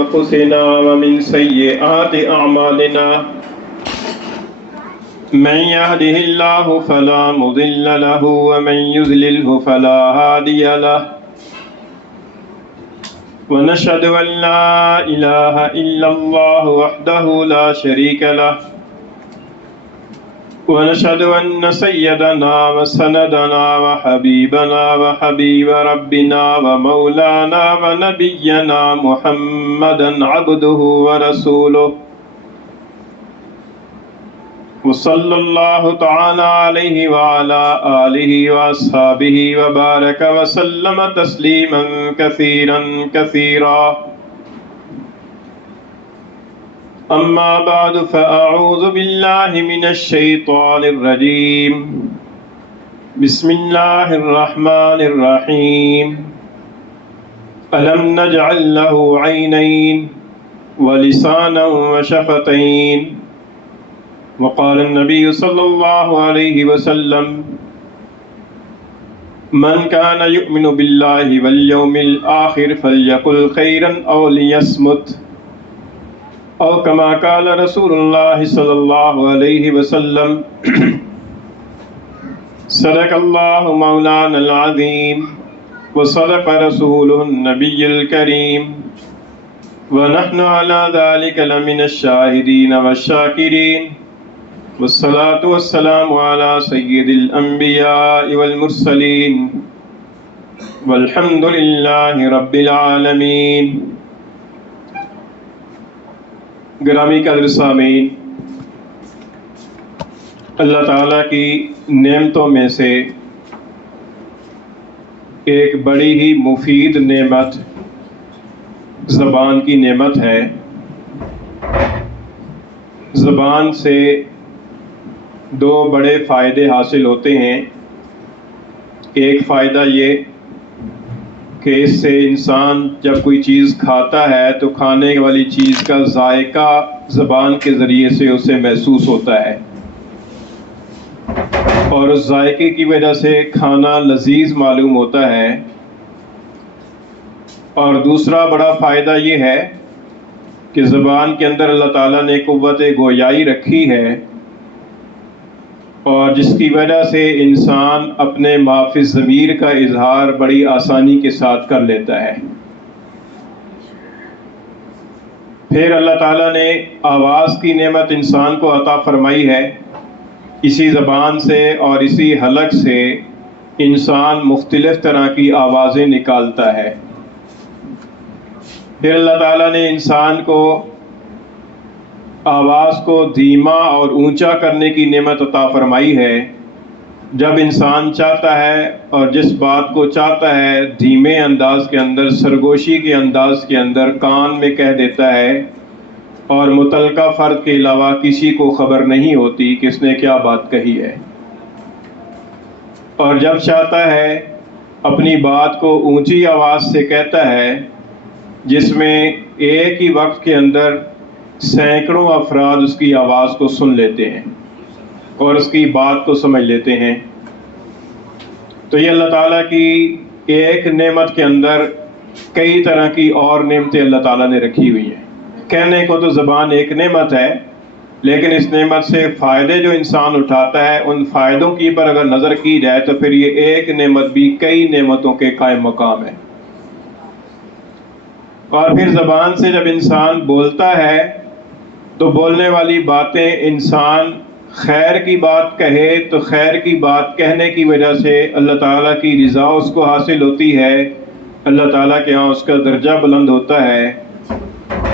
أنفسنا ومن سيئات أعمالنا من يهده الله فلا مضل له ومن يضلله فلا هادي له ونشهد أن لا إله إلا الله وحده لا شريك له ونشهد أن سيدنا وسندنا وحبيبنا وحبيب ربنا ومولانا ونبينا محمدا عبده ورسوله وصلى الله تعالى عليه وعلى آله وأصحابه وبارك وسلم تسليما كثيرا كثيرا. أما بعد فأعوذ بالله من الشيطان الرجيم. بسم الله الرحمن الرحيم. ألم نجعل له عينين ولسانا وشفتين. وقال النبي صلى الله عليه وسلم من كان يؤمن بالله واليوم الآخر فليقل خيرا أو ليصمت أو كما قال رسول الله صلى الله عليه وسلم. صدق الله مولانا العظيم وصدق رسوله النبي الكريم ونحن على ذلك لمن الشاهدين والشاكرين والصلاة والسلام على سيد الأنبياء والمرسلين والحمد لله رب العالمين. گرامی قدر سامعین، اللہ تعالیٰ کی نعمتوں میں سے ایک بڑی ہی مفید نعمت زبان کی نعمت ہے. زبان سے دو بڑے فائدے حاصل ہوتے ہیں. ایک فائدہ یہ کہ اس سے انسان جب کوئی چیز کھاتا ہے تو کھانے والی چیز کا ذائقہ زبان کے ذریعے سے اسے محسوس ہوتا ہے اور اس ذائقے کی وجہ سے کھانا لذیذ معلوم ہوتا ہے. اور دوسرا بڑا فائدہ یہ ہے کہ زبان کے اندر اللہ تعالیٰ نے قوت گویائی رکھی ہے اور جس کی وجہ سے انسان اپنے ما فی الضمیر کا اظہار بڑی آسانی کے ساتھ کر لیتا ہے. پھر اللہ تعالیٰ نے آواز کی نعمت انسان کو عطا فرمائی ہے. اسی زبان سے اور اسی حلق سے انسان مختلف طرح کی آوازیں نکالتا ہے. پھر اللہ تعالیٰ نے انسان کو آواز کو دھیما اور اونچا کرنے کی نعمت عطا فرمائی ہے. جب انسان چاہتا ہے اور جس بات کو چاہتا ہے دھیمے انداز کے اندر، سرگوشی کے انداز کے اندر کان میں کہہ دیتا ہے اور متعلقہ فرد کے علاوہ کسی کو خبر نہیں ہوتی کہ اس نے کیا بات کہی ہے. اور جب چاہتا ہے اپنی بات کو اونچی آواز سے کہتا ہے، جس میں ایک ہی وقت کے اندر سینکڑوں افراد اس کی آواز کو سن لیتے ہیں اور اس کی بات کو سمجھ لیتے ہیں. تو یہ اللہ تعالیٰ کی ایک نعمت کے اندر کئی طرح کی اور نعمتیں اللہ تعالیٰ نے رکھی ہوئی ہیں. کہنے کو تو زبان ایک نعمت ہے، لیکن اس نعمت سے فائدے جو انسان اٹھاتا ہے ان فائدوں کی پر اگر نظر کی جائے تو پھر یہ ایک نعمت بھی کئی نعمتوں کے قائم مقام ہے. اور پھر زبان سے جب انسان بولتا ہے تو بولنے والی باتیں انسان خیر کی بات کہے تو خیر کی بات کہنے کی وجہ سے اللہ تعالیٰ کی رضا اس کو حاصل ہوتی ہے، اللہ تعالیٰ کے ہاں اس کا درجہ بلند ہوتا ہے.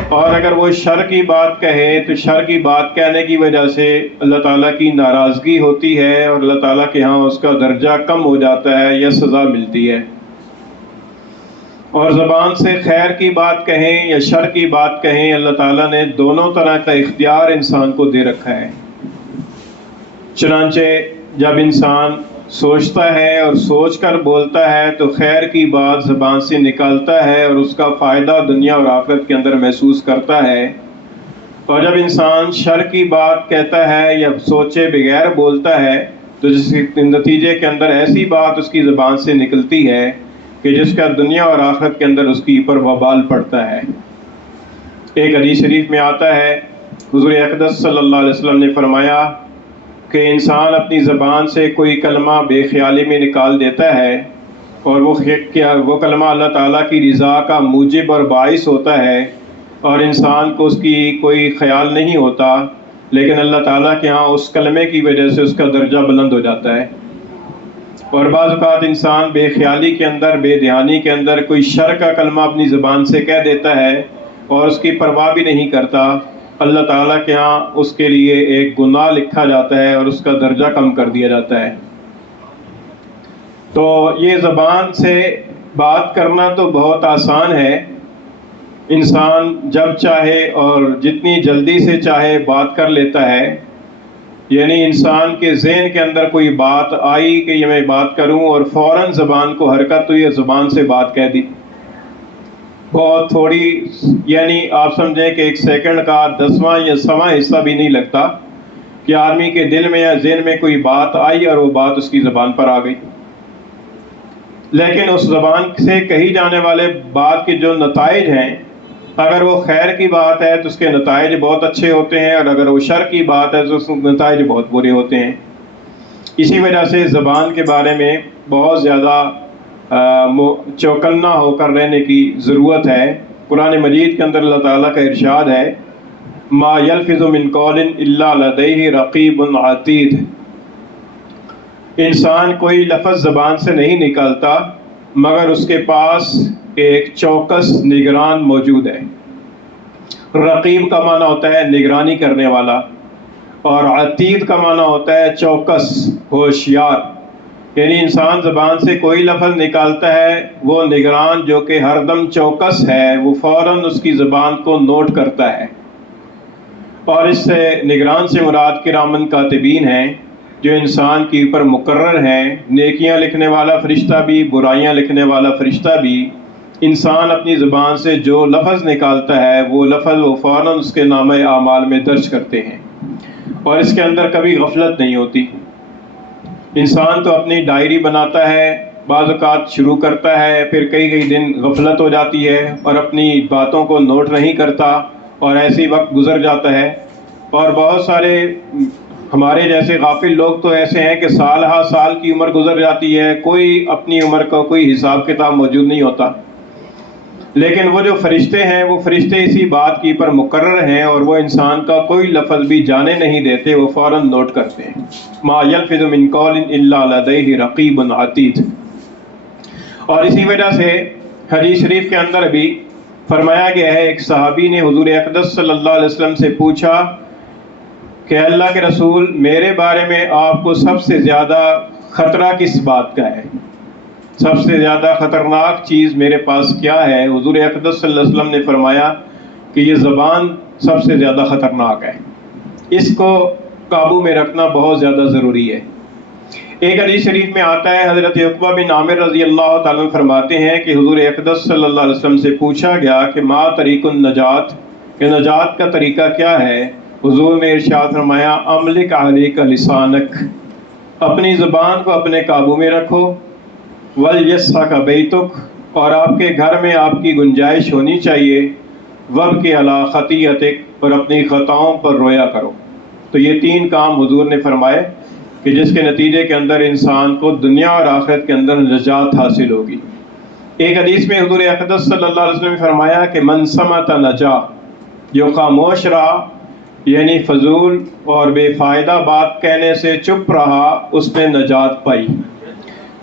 اور اگر وہ شر کی بات کہے تو شر کی بات کہنے کی وجہ سے اللہ تعالیٰ کی ناراضگی ہوتی ہے اور اللہ تعالیٰ کے ہاں اس کا درجہ کم ہو جاتا ہے یا سزا ملتی ہے. اور زبان سے خیر کی بات کہیں یا شر کی بات کہیں، اللہ تعالیٰ نے دونوں طرح کا اختیار انسان کو دے رکھا ہے. چنانچہ جب انسان سوچتا ہے اور سوچ کر بولتا ہے تو خیر کی بات زبان سے نکالتا ہے اور اس کا فائدہ دنیا اور آخرت کے اندر محسوس کرتا ہے. اور جب انسان شر کی بات کہتا ہے یا سوچے بغیر بولتا ہے تو جس نتیجے کے اندر ایسی بات اس کی زبان سے نکلتی ہے کہ جس کا دنیا اور آخرت کے اندر اس کی پر وبال پڑتا ہے. ایک حدیث شریف میں آتا ہے حضور اقدس صلی اللہ علیہ وسلم نے فرمایا کہ انسان اپنی زبان سے کوئی کلمہ بے خیالی میں نکال دیتا ہے اور وہ کلمہ اللہ تعالیٰ کی رضا کا موجب اور باعث ہوتا ہے، اور انسان کو اس کی کوئی خیال نہیں ہوتا، لیکن اللہ تعالیٰ کے ہاں اس کلمے کی وجہ سے اس کا درجہ بلند ہو جاتا ہے۔ اور بعض اوقات انسان بے خیالی کے اندر، بے دھیانی کے اندر کوئی شر کا کلمہ اپنی زبان سے کہہ دیتا ہے اور اس کی پرواہ بھی نہیں کرتا، اللہ تعالیٰ کے ہاں اس کے لیے ایک گناہ لکھا جاتا ہے اور اس کا درجہ کم کر دیا جاتا ہے۔ تو یہ زبان سے بات کرنا تو بہت آسان ہے، انسان جب چاہے اور جتنی جلدی سے چاہے بات کر لیتا ہے، یعنی انسان کے ذہن کے اندر کوئی بات آئی کہ یہ میں بات کروں اور فوراً زبان کو حرکت ہوئی اور زبان سے بات کہہ دی، بہت تھوڑی، یعنی آپ سمجھیں کہ 1 سیکنڈ کا 10واں یا 100واں حصہ بھی نہیں لگتا کہ آدمی کے دل میں یا ذہن میں کوئی بات آئی اور وہ بات اس کی زبان پر آ گئی۔ لیکن اس زبان سے کہی جانے والے بات کے جو نتائج ہیں، اگر وہ خیر کی بات ہے تو اس کے نتائج بہت اچھے ہوتے ہیں، اور اگر وہ شر کی بات ہے تو اس کے نتائج بہت برے ہوتے ہیں۔ اسی وجہ سے زبان کے بارے میں بہت زیادہ چوکنا ہو کر رہنے کی ضرورت ہے۔ قرآن مجید کے اندر اللہ تعالیٰ کا ارشاد ہے، ما یلفظ من قول الا لدیہ رقیب عتید، انسان کوئی لفظ زبان سے نہیں نکالتا مگر اس کے پاس ایک چوکس نگران موجود ہے۔ رقیب کا معنی ہوتا ہے نگرانی کرنے والا، اور عتید کا معنی ہوتا ہے چوکس، ہوشیار، یعنی انسان زبان سے کوئی لفظ نکالتا ہے، وہ نگران جو کہ ہر دم چوکس ہے، وہ فوراً اس کی زبان کو نوٹ کرتا ہے۔ اور اس سے نگران سے مراد کرامن کاتبین ہیں، جو انسان کے اوپر مقرر ہیں، نیکیاں لکھنے والا فرشتہ بھی، برائیاں لکھنے والا فرشتہ بھی۔ انسان اپنی زبان سے جو لفظ نکالتا ہے وہ لفظ وہ فوراً اس کے نامہ اعمال میں درج کرتے ہیں، اور اس کے اندر کبھی غفلت نہیں ہوتی۔ انسان تو اپنی ڈائری بناتا ہے، بعض اوقات شروع کرتا ہے، پھر کئی دن غفلت ہو جاتی ہے اور اپنی باتوں کو نوٹ نہیں کرتا، اور ایسے ہی وقت گزر جاتا ہے۔ اور بہت سارے ہمارے جیسے غافل لوگ تو ایسے ہیں کہ سال ہا سال کی عمر گزر جاتی ہے، کوئی اپنی عمر کا کوئی حساب کتاب موجود نہیں ہوتا۔ لیکن وہ جو فرشتے ہیں، وہ فرشتے اسی بات کی پر مقرر ہیں، اور وہ انسان کا کوئی لفظ بھی جانے نہیں دیتے، وہ فوراً نوٹ کرتے ہیں۔ ما یلفظ من قول الا لدیہ رقیب عتید۔ اور اسی وجہ سے حدیث شریف کے اندر بھی فرمایا گیا ہے، ایک صحابی نے حضور اقدس صلی اللہ علیہ وسلم سے پوچھا کہ اللہ کے رسول، میرے بارے میں آپ کو سب سے زیادہ خطرہ کس بات کا ہے؟ سب سے زیادہ خطرناک چیز میرے پاس کیا ہے؟ حضور اقدس صلی اللہ علیہ وسلم نے فرمایا کہ یہ زبان سب سے زیادہ خطرناک ہے، اس کو قابو میں رکھنا بہت زیادہ ضروری ہے۔ ایک حدیث شریف میں آتا ہے، حضرت عقبہ بن عامر رضی اللہ تعالیٰ عنہ فرماتے ہیں کہ حضور اقدس صلی اللہ علیہ وسلم سے پوچھا گیا کہ ما طریق النجات، کہ نجات کا طریقہ کیا ہے؟ حضور نے ارشاد فرمایا، املک علیک لسانک، اپنی زبان کو اپنے قابو میں رکھو، ولیسعک بیتک، اور آپ کے گھر میں آپ کی گنجائش ہونی چاہیے، وابکی علی خطیئتک، اور اپنی خطاؤں پر رویا کرو۔ تو یہ 3 کام حضور نے فرمائے کہ جس کے نتیجے کے اندر انسان کو دنیا اور آخرت کے اندر نجات حاصل ہوگی۔ ایک حدیث میں حضور اقدس صلی اللہ علیہ وسلم نے فرمایا کہ من صمت نجا، جو خاموش رہا، یعنی فضول اور بے فائدہ بات کہنے سے چپ رہا، اس نے نجات پائی۔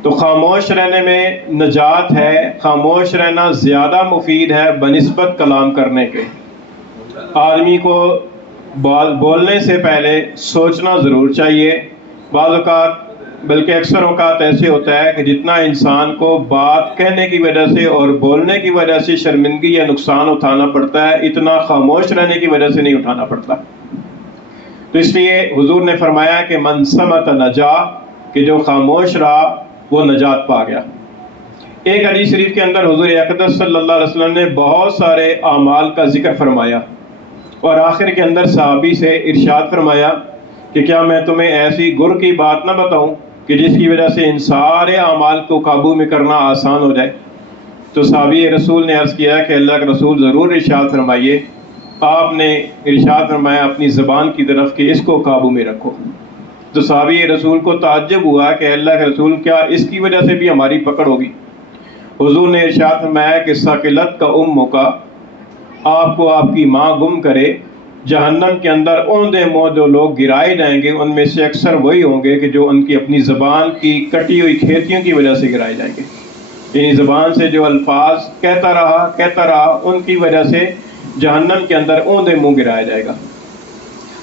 تو خاموش رہنے میں نجات ہے، خاموش رہنا زیادہ مفید ہے بنسبت کلام کرنے کے۔ آدمی کو بولنے سے پہلے سوچنا ضرور چاہیے۔ بعض اوقات بلکہ اکثر اوقات ایسے ہوتا ہے کہ جتنا انسان کو بات کہنے کی وجہ سے اور بولنے کی وجہ سے شرمندگی یا نقصان اٹھانا پڑتا ہے، اتنا خاموش رہنے کی وجہ سے نہیں اٹھانا پڑتا۔ تو اس لیے حضور نے فرمایا کہ من صمت نجا، کہ جو خاموش رہا وہ نجات پا گیا۔ ایک حدیث شریف کے اندر حضور اقدس صلی اللہ علیہ وسلم نے بہت سارے اعمال کا ذکر فرمایا، اور آخر کے اندر صحابی سے ارشاد فرمایا کہ کیا میں تمہیں ایسی گر کی بات نہ بتاؤں کہ جس کی وجہ سے ان سارے اعمال کو قابو میں کرنا آسان ہو جائے؟ تو صحابی رسول نے عرض کیا کہ اللہ کے رسول ضرور ارشاد فرمائیے۔ آپ نے ارشاد فرمایا اپنی زبان کی طرف کہ اس کو قابو میں رکھو. تو صحابی رسول کو تعجب ہوا کہ اللہ کے رسول کیا اس کی وجہ سے بھی ہماری پکڑ ہوگی؟ حضور نے ارشاد فرمایا کہ ثقلت کا کا آپ کو آپ کی ماں گم کرے، جہنم کے اندر اوندے منہ جو لوگ گرائے جائیں گے ان میں سے اکثر وہی ہوں گے کہ جو ان کی اپنی زبان کی کٹی ہوئی کھیتیوں کی وجہ سے گرائے جائیں گے. یعنی زبان سے جو الفاظ کہتا رہا ان کی وجہ سے جہنم کے اندر اوندے منہ گرایا جائے گا.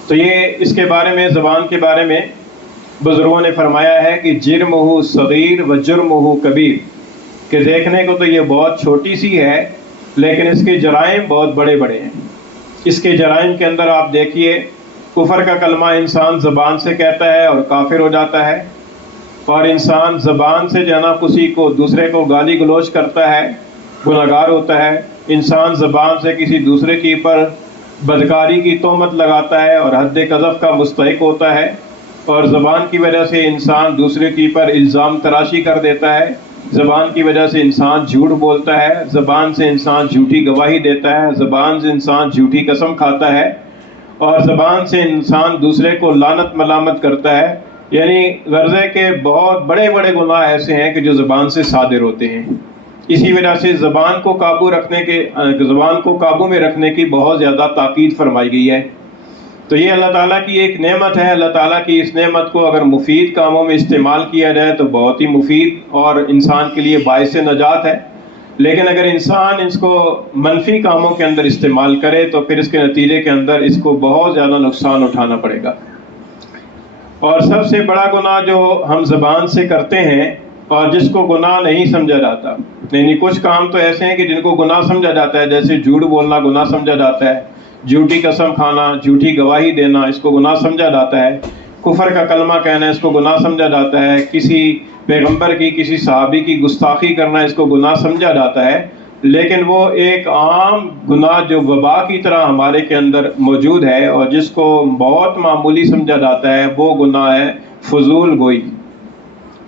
تو یہ اس کے بارے میں، زبان کے بارے میں بزرگوں نے فرمایا ہے کہ جرمہ صغیر و جرمہ کبیر، کہ دیکھنے کو تو یہ بہت چھوٹی سی ہے لیکن اس کے جرائم بہت بڑے بڑے ہیں. اس کے جرائم کے اندر آپ دیکھیے، کفر کا کلمہ انسان زبان سے کہتا ہے اور کافر ہو جاتا ہے، اور انسان زبان سے جو ہے نا کسی کو دوسرے کو گالی گلوچ کرتا ہے، گناہگار ہوتا ہے. انسان زبان سے کسی دوسرے کے اوپر بدکاری کی تہمت لگاتا ہے اور حد قذف کا مستحق ہوتا ہے، اور زبان کی وجہ سے انسان دوسرے کے اوپر الزام تراشی کر دیتا ہے. زبان کی وجہ سے انسان جھوٹ بولتا ہے، زبان سے انسان جھوٹی گواہی دیتا ہے، زبان سے انسان جھوٹی قسم کھاتا ہے، اور زبان سے انسان دوسرے کو لعنت ملامت کرتا ہے. یعنی غرضے کے بہت بڑے بڑے گناہ ایسے ہیں کہ جو زبان سے صادر ہوتے ہیں. اسی وجہ سے زبان کو قابو میں رکھنے کی بہت زیادہ تاکید فرمائی گئی ہے. تو یہ اللہ تعالیٰ کی ایک نعمت ہے. اللہ تعالیٰ کی اس نعمت کو اگر مفید کاموں میں استعمال کیا جائے تو بہت ہی مفید اور انسان کے لیے باعث نجات ہے. لیکن اگر انسان اس کو منفی کاموں کے اندر استعمال کرے تو پھر اس کے نتیجے کے اندر اس کو بہت زیادہ نقصان اٹھانا پڑے گا. اور سب سے بڑا گناہ جو ہم زبان سے کرتے ہیں اور جس کو گناہ نہیں سمجھا جاتا، یعنی کچھ کام تو ایسے ہیں کہ جن کو گناہ سمجھا جاتا ہے، جیسے جھوٹ بولنا گناہ سمجھا جاتا ہے، جھوٹی قسم کھانا، جھوٹی گواہی دینا، اس کو گناہ سمجھا جاتا ہے. کفر کا کلمہ کہنا اس کو گناہ سمجھا جاتا ہے. کسی پیغمبر کی، کسی صحابی کی گستاخی کرنا اس کو گناہ سمجھا جاتا ہے. لیکن وہ ایک عام گناہ جو وبا کی طرح ہمارے کے اندر موجود ہے اور جس کو بہت معمولی سمجھا جاتا ہے، وہ گناہ ہے فضول گوئی.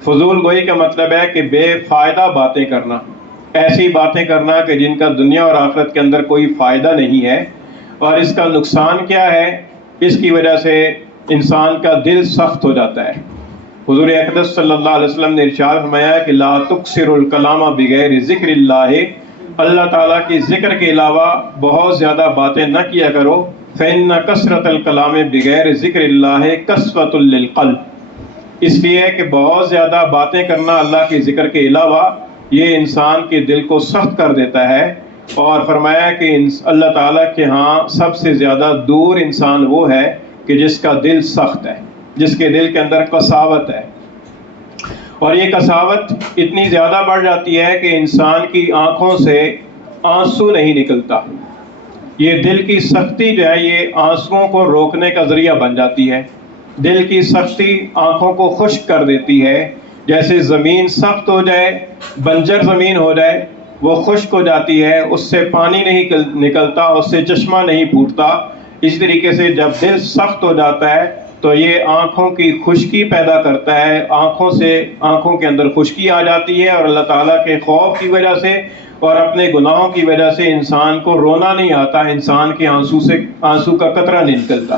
فضول گوئی کا مطلب ہے کہ بے فائدہ باتیں کرنا، ایسی باتیں کرنا کہ جن کا دنیا اور آخرت کے اندر کوئی فائدہ نہیں ہے. اور اس کا نقصان کیا ہے؟ اس کی وجہ سے انسان کا دل سخت ہو جاتا ہے. حضور اقدس صلی اللہ علیہ وسلم نے ارشاد فرمایا کہ لا تکثروا الکلام بغیر ذکر اللہ، اللہ تعالیٰ کی ذکر کے علاوہ بہت زیادہ باتیں نہ کیا کرو. فإن کثرۃ الکلام بغیر ذکر اللہ قسوۃ للقلب، اس لیے کہ بہت زیادہ باتیں کرنا اللہ کے ذکر کے علاوہ یہ انسان کے دل کو سخت کر دیتا ہے. اور فرمایا کہ اللہ تعالیٰ کے ہاں سب سے زیادہ دور انسان وہ ہے کہ جس کا دل سخت ہے، جس کے دل کے اندر قساوت ہے. اور یہ قساوت اتنی زیادہ بڑھ جاتی ہے کہ انسان کی آنکھوں سے آنسو نہیں نکلتا. یہ دل کی سختی جو ہے یہ آنسوؤں کو روکنے کا ذریعہ بن جاتی ہے. دل کی سختی آنکھوں کو خشک کر دیتی ہے. جیسے زمین سخت ہو جائے، بنجر زمین ہو جائے، وہ خشک ہو جاتی ہے، اس سے پانی نہیں نکلتا، اس سے چشمہ نہیں پھوٹتا. اس طریقے سے جب دل سخت ہو جاتا ہے تو یہ آنکھوں کی خشکی پیدا کرتا ہے. آنکھوں کے اندر خشکی آ جاتی ہے، اور اللہ تعالیٰ کے خوف کی وجہ سے اور اپنے گناہوں کی وجہ سے انسان کو رونا نہیں آتا، انسان کے آنسو کا قطرہ نہیں نکلتا.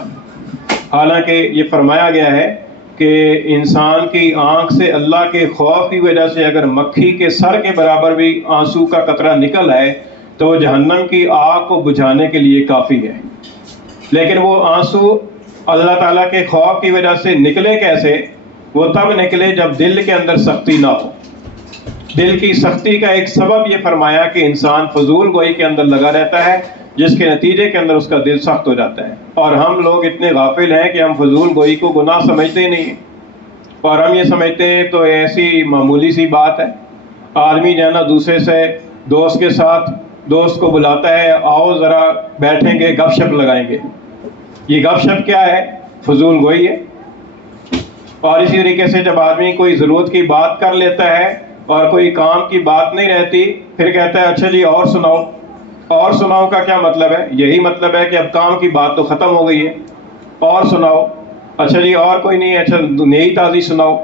حالانکہ یہ فرمایا گیا ہے کہ انسان کی آنکھ سے اللہ کے خوف کی وجہ سے اگر مکھی کے سر کے برابر بھی آنسو کا قطرہ نکل آئے تو وہ جہنم کی آگ کو بجھانے کے لیے کافی ہے. لیکن وہ آنسو اللہ تعالیٰ کے خوف کی وجہ سے نکلے کیسے؟ وہ تب نکلے جب دل کے اندر سختی نہ ہو. دل کی سختی کا ایک سبب یہ فرمایا کہ انسان فضول گوئی کے اندر لگا رہتا ہے، جس کے نتیجے کے اندر اس کا دل سخت ہو جاتا ہے. اور ہم لوگ اتنے غافل ہیں کہ ہم فضول گوئی کو گناہ سمجھتے ہی نہیں ہیں، اور ہم یہ سمجھتے ہیں تو ایسی معمولی سی بات ہے. آدمی جو ہے نا دوسرے سے دوست کے ساتھ دوست کو بلاتا ہے، آؤ ذرا بیٹھیں گے گپ شپ لگائیں گے. یہ گپ شپ کیا ہے؟ فضول گوئی ہے. اور اسی طریقے سے جب آدمی کوئی ضرورت کی بات کر لیتا ہے اور کوئی کام کی بات نہیں رہتی، پھر کہتا ہے اچھا جی اور سناؤ. اور سناؤ کا کیا مطلب ہے؟ یہی مطلب ہے کہ اب کام کی بات تو ختم ہو گئی ہے، اور سناؤ. اچھا جی اور کوئی نہیں، اچھا نئی تازی سناؤ.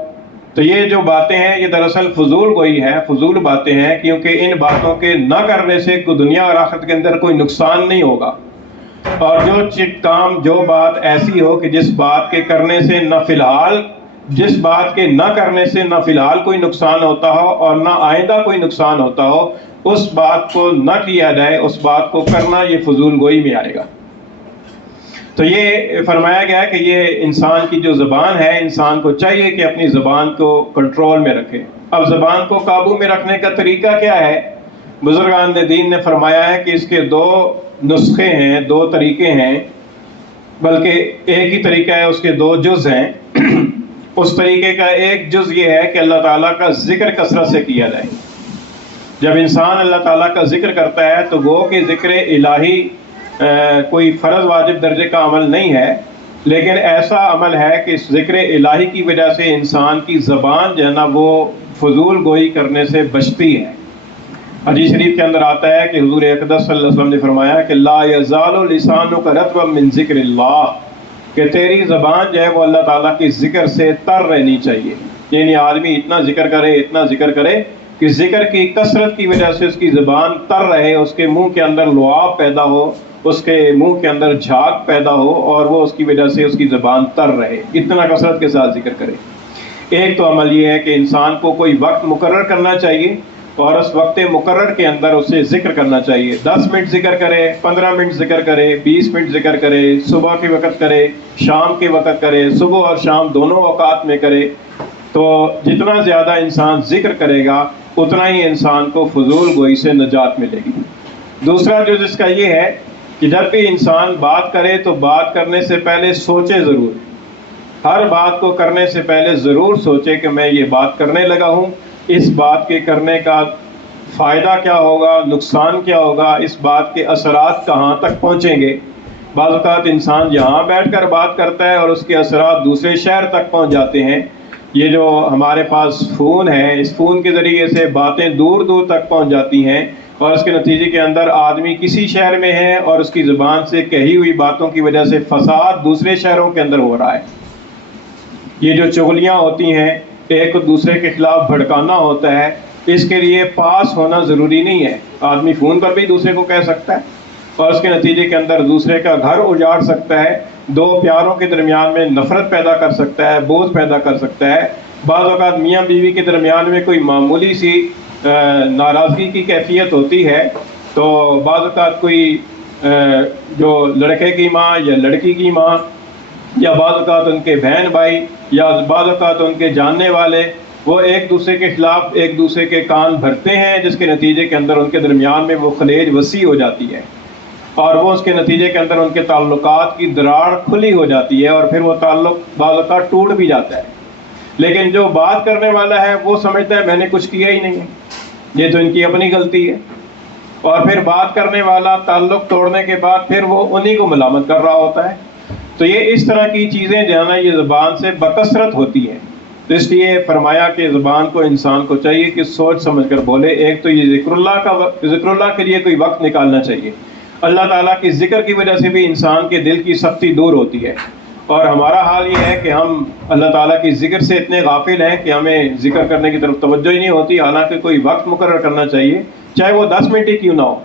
تو یہ جو باتیں ہیں یہ دراصل فضول گوئی ہے، فضول باتیں ہیں، کیونکہ ان باتوں کے نہ کرنے سے دنیا اور آخرت کے اندر کوئی نقصان نہیں ہوگا. اور جو بات ایسی ہو کہ جس بات کے کرنے سے نہ فی الحال کوئی نقصان ہوتا ہو اور نہ آئندہ کوئی نقصان ہوتا ہو، اس بات کو نہ کیا جائے، اس بات کو کرنا یہ فضول گوئی میں آئے گا۔ تو یہ فرمایا گیا کہ یہ انسان کی جو زبان ہے، انسان کو چاہیے کہ اپنی زبان کو کنٹرول میں رکھے۔ اب زبان کو قابو میں رکھنے کا طریقہ کیا ہے؟ بزرگان دین نے فرمایا ہے کہ اس کے دو نسخے ہیں، دو طریقے ہیں، بلکہ ایک ہی طریقہ ہے، اس کے دو جز ہیں۔ اس طریقے کا ایک جز یہ ہے کہ اللہ تعالیٰ کا ذکر کثرت سے کیا جائے۔ جب انسان اللہ تعالیٰ کا ذکر کرتا ہے تو وہ کہ ذکر الہی کوئی فرض واجب درجے کا عمل نہیں ہے، لیکن ایسا عمل ہے کہ اس ذکر الہی کی وجہ سے انسان کی زبان جو ہے نا وہ فضول گوئی کرنے سے بچتی ہے۔ حدیث شریف کے اندر آتا ہے کہ حضور اقدس صلی اللہ علیہ وسلم نے فرمایا کہ لا یزال لسانک رطبا من ذکر اللہ، کہ تیری زبان جو ہے وہ اللہ تعالیٰ کی ذکر سے تر رہنی چاہیے۔ یعنی آدمی اتنا ذکر کرے کہ ذکر کی کثرت کی وجہ سے اس کی زبان تر رہے، اس کے منہ کے اندر لعاب پیدا ہو، اس کے منہ کے اندر جھاگ پیدا ہو، اور وہ اس کی وجہ سے اس کی زبان تر رہے، اتنا کثرت کے ساتھ ذکر کرے۔ ایک تو عمل یہ ہے کہ انسان کو کوئی وقت مقرر کرنا چاہیے اور اس وقت مقرر کے اندر اسے ذکر کرنا چاہیے۔ 10 منٹ ذکر کرے، 15 منٹ ذکر کرے، 20 منٹ ذکر کرے، صبح کے وقت کرے، شام کے وقت کرے، صبح اور شام دونوں اوقات میں کرے۔ تو جتنا زیادہ انسان ذکر کرے گا اتنا ہی انسان کو فضول گوئی سے نجات ملے گی۔ دوسرا جو اس کا یہ ہے کہ جب بھی انسان بات کرے تو بات کرنے سے پہلے سوچے ضرور، ہر بات کو کرنے سے پہلے ضرور سوچے کہ میں یہ بات کرنے لگا ہوں، اس بات کے کرنے کا فائدہ کیا ہوگا، نقصان کیا ہوگا، اس بات کے اثرات کہاں تک پہنچیں گے۔ بعض اوقات انسان یہاں بیٹھ کر بات کرتا ہے اور اس کے اثرات دوسرے شہر تک پہنچ جاتے ہیں۔ یہ جو ہمارے پاس فون ہے، اس فون کے ذریعے سے باتیں دور دور تک پہنچ جاتی ہیں، اور اس کے نتیجے کے اندر آدمی کسی شہر میں ہے اور اس کی زبان سے کہی ہوئی باتوں کی وجہ سے فساد دوسرے شہروں کے اندر ہو رہا ہے۔ یہ جو چغلیاں ہوتی ہیں، ایک دوسرے کے خلاف بھڑکانا ہوتا ہے، اس کے لیے پاس ہونا ضروری نہیں ہے۔ آدمی فون پر بھی دوسرے کو کہہ سکتا ہے اور اس کے نتیجے کے اندر دوسرے کا گھر اجاڑ سکتا ہے، دو پیاروں کے درمیان میں نفرت پیدا کر سکتا ہے، بوجھ پیدا کر سکتا ہے۔ بعض اوقات میاں بیوی کے درمیان میں کوئی معمولی سی ناراضگی کی کیفیت ہوتی ہے، تو بعض اوقات کوئی جو لڑکے کی ماں یا لڑکی کی ماں، یا بعض اوقات ان کے بہن بھائی، یا بعض اوقات ان کے جاننے والے، وہ ایک دوسرے کے خلاف ایک دوسرے کے کان بھرتے ہیں، جس کے نتیجے کے اندر ان کے درمیان میں وہ خلیج وسیع ہو جاتی ہے، اور وہ اس کے نتیجے کے اندر ان کے تعلقات کی دراڑ کھلی ہو جاتی ہے، اور پھر وہ تعلق بعض اوقات ٹوٹ بھی جاتا ہے۔ لیکن جو بات کرنے والا ہے وہ سمجھتا ہے میں نے کچھ کیا ہی نہیں ہے، یہ تو ان کی اپنی غلطی ہے، اور پھر بات کرنے والا تعلق توڑنے کے بعد پھر وہ انہی کو ملامت کر رہا ہوتا ہے۔ تو یہ اس طرح کی چیزیں جو ہے نا یہ زبان سے بکثرت ہوتی ہیں۔ تو اس لیے فرمایا کہ زبان کو انسان کو چاہیے کہ سوچ سمجھ کر بولے۔ ایک تو یہ ذکر اللہ کے لیے کوئی وقت نکالنا چاہیے۔ اللہ تعالیٰ کی ذکر کی وجہ سے بھی انسان کے دل کی سختی دور ہوتی ہے، اور ہمارا حال یہ ہے کہ ہم اللہ تعالیٰ کی ذکر سے اتنے غافل ہیں کہ ہمیں ذکر کرنے کی طرف توجہ ہی نہیں ہوتی، حالانکہ کوئی وقت مقرر کرنا چاہیے، چاہے وہ 10 منٹ ہی کیوں نہ ہو،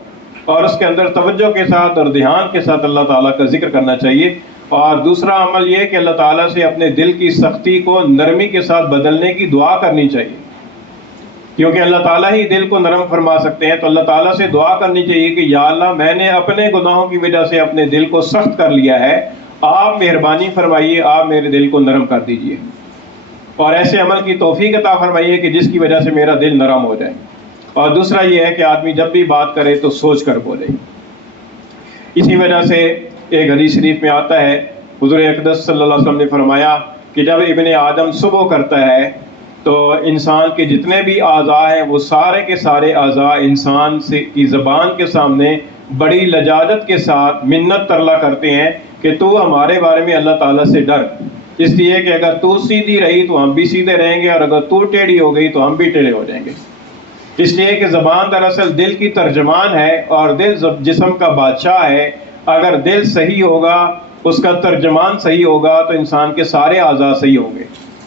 اور اس کے اندر توجہ کے ساتھ اور دھیان کے ساتھ اللہ تعالیٰ کا ذکر کرنا چاہیے۔ اور دوسرا عمل یہ کہ اللہ تعالیٰ سے اپنے دل کی سختی کو نرمی کے ساتھ بدلنے کی دعا کرنی چاہیے، کیونکہ اللہ تعالیٰ ہی دل کو نرم فرما سکتے ہیں۔ تو اللہ تعالیٰ سے دعا کرنی چاہیے کہ یا اللہ، میں نے اپنے گناہوں کی وجہ سے اپنے دل کو سخت کر لیا ہے، آپ مہربانی فرمائیے، آپ میرے دل کو نرم کر دیجئے، اور ایسے عمل کی توفیق عطا فرمائیے کہ جس کی وجہ سے میرا دل نرم ہو جائے۔ اور دوسرا یہ ہے کہ آدمی جب بھی بات کرے تو سوچ کر بولے۔ اسی وجہ سے ایک حدیث شریف میں آتا ہے، حضور اقدس صلی اللہ علیہ وسلم نے فرمایا کہ جب ابن آدم صبح کرتا ہے تو انسان کے جتنے بھی اعضاء ہیں وہ سارے کے سارے اعضاء انسان کی زبان کے سامنے بڑی لجاجت کے ساتھ منت ترلا کرتے ہیں کہ تو ہمارے بارے میں اللہ تعالیٰ سے ڈر، اس لیے کہ اگر تو سیدھی رہی تو ہم بھی سیدھے رہیں گے، اور اگر تو ٹیڑھی ہو گئی تو ہم بھی ٹیڑھے ہو جائیں گے۔ اس لیے کہ زبان دراصل دل کی ترجمان ہے، اور دل جسم کا بادشاہ ہے۔ اگر دل صحیح ہوگا، اس کا ترجمان صحیح ہوگا، تو انسان کے سارے اعضاء صحیح ہوں گے،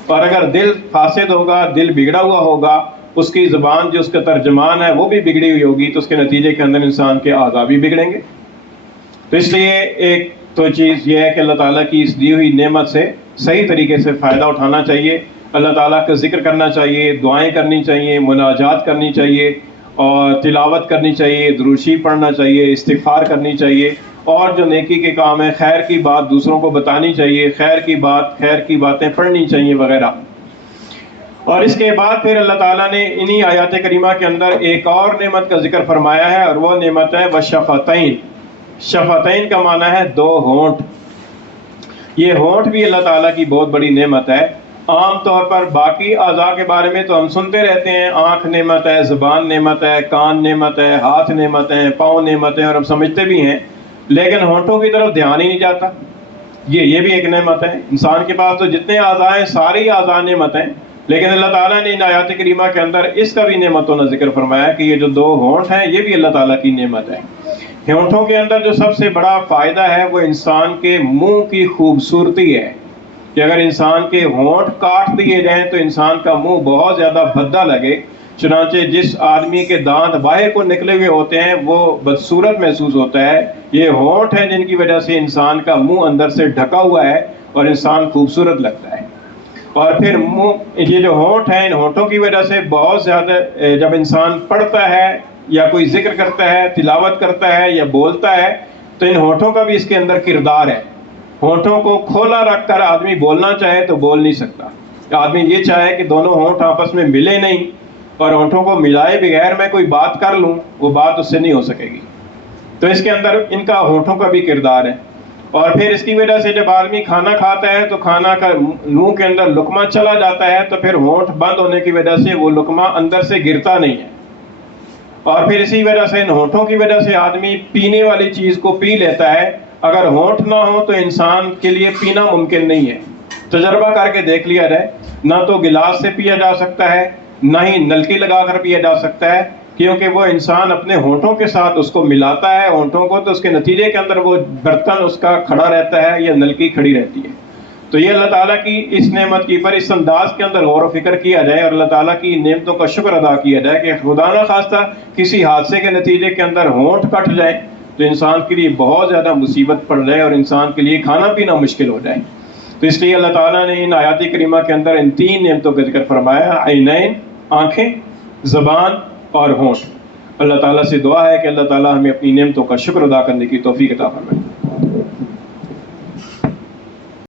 اور اگر دل فاسد ہوگا، دل بگڑا ہوا ہوگا، اس کی زبان جو اس کا ترجمان ہے وہ بھی بگڑی ہوئی ہوگی، تو اس کے نتیجے کے اندر انسان کے اعضاء بھی بگڑیں گے۔ تو اس لیے ایک تو چیز یہ ہے کہ اللہ تعالیٰ کی اس دی ہوئی نعمت سے صحیح طریقے سے فائدہ اٹھانا چاہیے، اللہ تعالیٰ کا ذکر کرنا چاہیے، دعائیں کرنی چاہیے، مناجات کرنی چاہیے، اور تلاوت کرنی چاہیے، درود شریف پڑھنا چاہیے، استغفار کرنی چاہیے، اور جو نیکی کے کام ہے، خیر کی بات دوسروں کو بتانی چاہیے، خیر کی باتیں پڑھنی چاہیے وغیرہ۔ اور اس کے بعد پھر اللہ تعالیٰ نے انہی آیات کریمہ کے اندر ایک اور نعمت کا ذکر فرمایا ہے، اور وہ نعمت ہے وشفتین۔ شفتین کا معنی ہے دو ہونٹ۔ یہ ہونٹ بھی اللہ تعالیٰ کی بہت بڑی نعمت ہے۔ عام طور پر باقی اعضاء کے بارے میں تو ہم سنتے رہتے ہیں، آنکھ نعمت ہے، زبان نعمت ہے، کان نعمت ہے، ہاتھ نعمت ہے، پاؤں نعمت ہے، اور ہم سمجھتے بھی ہیں، لیکن ہونٹوں کی طرف دھیان ہی نہیں جاتا۔ یہ بھی ایک نعمت ہے۔ انسان کے پاس تو جتنے اعضاء ہیں ساری اعضاء نعمت ہیں، لیکن اللہ تعالیٰ نے ان آیات کریمہ کے اندر اس کا بھی نعمتوں کا ذکر فرمایا کہ یہ جو دو ہونٹ ہیں یہ بھی اللہ تعالیٰ کی نعمت ہے۔ ہونٹوں کے اندر جو سب سے بڑا فائدہ ہے وہ انسان کے منہ کی خوبصورتی ہے، کہ اگر انسان کے ہونٹ کاٹ دیے جائیں تو انسان کا منہ بہت زیادہ بھدا لگے۔ چنانچہ جس آدمی کے دانت باہر کو نکلے ہوئے ہوتے ہیں وہ بدصورت محسوس ہوتا ہے۔ یہ ہونٹ ہیں جن کی وجہ سے انسان کا منہ اندر سے ڈھکا ہوا ہے اور انسان خوبصورت لگتا ہے۔ اور پھر منہ، یہ جو ہونٹ ہیں، ان ہونٹوں کی وجہ سے بہت زیادہ جب انسان پڑھتا ہے یا کوئی ذکر کرتا ہے، تلاوت کرتا ہے یا بولتا ہے، تو ان ہونٹوں کا بھی اس کے اندر کردار ہے۔ ہونٹوں کو کھولا رکھ کر آدمی بولنا چاہے تو بول نہیں سکتا۔ آدمی یہ چاہے کہ دونوں ہونٹ آپس میں ملے نہیں اور ہونٹوں کو ملائے بغیر میں کوئی بات کر لوں، وہ بات اس سے نہیں ہو سکے گی۔ تو اس کے اندر ان کا ہونٹوں کا بھی کردار ہے۔ اور پھر اس کی وجہ سے جب آدمی کھانا کھاتا ہے تو کھانا کا منہ کے اندر لقمہ چلا جاتا ہے تو پھر ہونٹ بند ہونے کی وجہ سے وہ لقمہ اندر سے گرتا نہیں ہے۔ اور پھر اسی وجہ سے ان ہونٹوں کی وجہ سے آدمی پینے والی چیز کو پی لیتا ہے۔ اگر ہونٹ نہ ہو تو انسان کے لیے پینا ممکن نہیں ہے۔ تجربہ کر کے دیکھ لیا جائے، نہ تو گلاس سے پیا جا سکتا ہے، نہ ہی نلکی لگا کر پیا جا سکتا ہے، کیونکہ وہ انسان اپنے ہونٹوں کے ساتھ اس کو ملاتا ہے ہونٹوں کو، تو اس کے نتیجے کے اندر وہ برتن اس کا کھڑا رہتا ہے یا نلکی کھڑی رہتی ہے۔ تو یہ اللہ تعالیٰ کی اس نعمت کی پر اس انداز کے اندر غور و فکر کیا جائے اور اللہ تعالیٰ کی نعمتوں کا شکر ادا کیا جائے کہ خدا نہ خواستہ کسی حادثے کے نتیجے کے اندر ہونٹ کٹ جائے تو انسان کے لیے بہت زیادہ مصیبت پڑ جائے اور انسان کے لیے کھانا پینا مشکل ہو جائے۔ تو اس لیے اللہ تعالیٰ نے ان آیات کریمہ کے اندر ان تین نعمتوں کا ذکر فرمایا، عینین، آنکھیں، زبان اور ہونٹ۔ اللہ تعالیٰ سے دعا ہے کہ اللہ تعالیٰ ہمیں اپنی نعمتوں کا شکر ادا کرنے کی توفیق عطا فرمائے۔